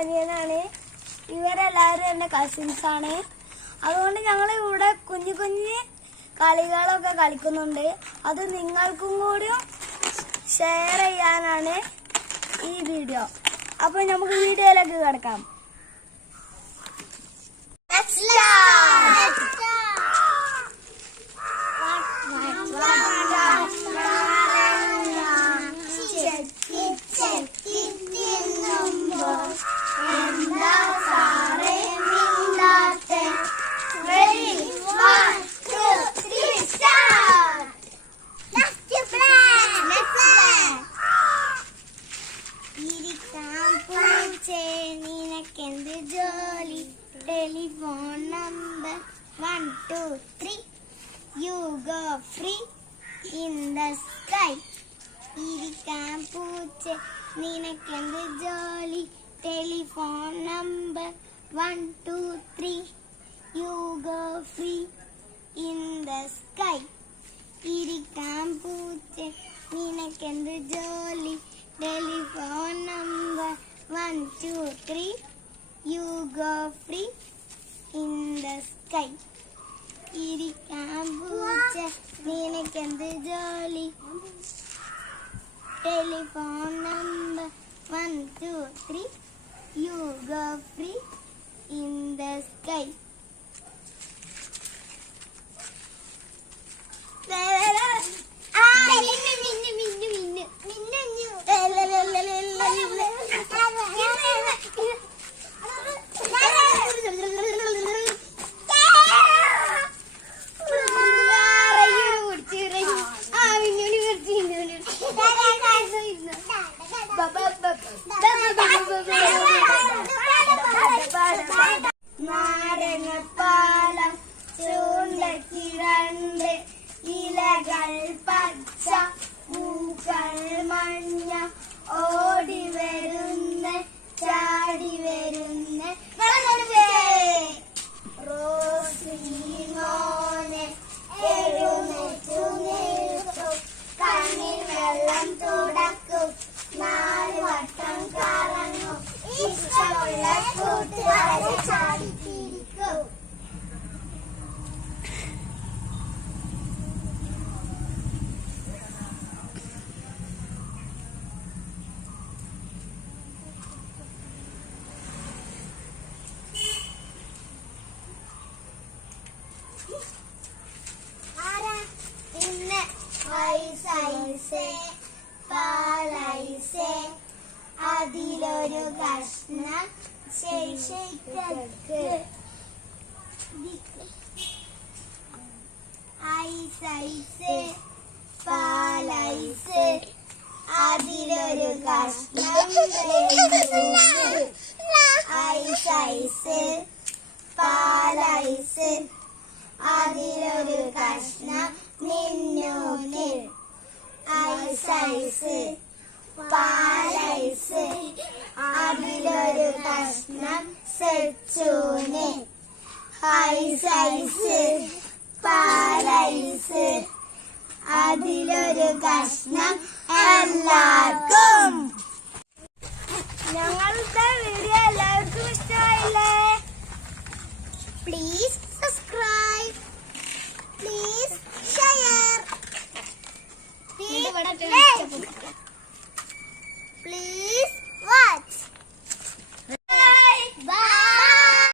അനിയനാണ്. ഇവരെല്ലാവരും എൻ്റെ കസിൻസ് ആണ്. അതുകൊണ്ട് ഞങ്ങൾ ഇവിടെ കുഞ്ഞു കുഞ്ഞു കളികളൊക്കെ കളിക്കുന്നുണ്ട്. അത് നിങ്ങൾക്കും കൂടി ഷെയർ ചെയ്യാനാണ് ഈ വീഡിയോ. അപ്പോൾ നമുക്ക് വീഡിയോയിലേക്ക് കിടക്കാം. നിനക്കെന്ത് ജോലി? Telephone number 1 2 3. You go free in the sky. ഇരിക്കാൻ പൂച്ച നിനക്കെന്ത് ജോലി? Telephone number 1 2 3. You go free in the sky. ഇരിക്കാൻ പൂച്ച നിനക്കെന്ത് ജോലി? Telephone number 1 2 3. You go free in the sky. ഇരിക്കാൻ പൂച്ച നിനക്കെന്ത് ജോലി? Telephone number 1 2 3. You go free in the sky. നാരങ്ങപ്പാലം ചൂണ്ടക്കിരണ്ട് ഇലകൾ പച്ച പൂക്കൾ മഞ്ഞ ഓടി വരുന്ന ചാടി വരുന്ന റോസിനോനെ എഴുന്നേറ്റു നിൽക്കും കണ്ണിൽ വെള്ളം തുടക്കും 4 വട്ടം കറങ്ങും ഇഷ്ടമുള്ള കൂട്ടുകാരെ ചാടിത്തിരിക്കും. പിന്നെ ഐസൈസേ പാലൈസേ അതിലൊരു കഷ്ണം ശേഷിക്കക്ക്. ഐസൈസേ പാലൈസേ അതിലൊരു കഷ്ണം ഐസൈസേ പാലൈസേ അതിലൊരു കഷ്ണം മിന്നൂന്. ഐസൈസ് പാലൈസ് അതിലൊരു കഷ്ണം സെച്ചൂന്. ഐസൈസ് പാലൈസ് അതിലൊരു കഷ്ണം എല്ലാവർക്കും. ഞങ്ങളുടെ വീഡിയോ എല്ലാവർക്കും ഇഷ്ടമായില്ലേ? പ്ലീസ്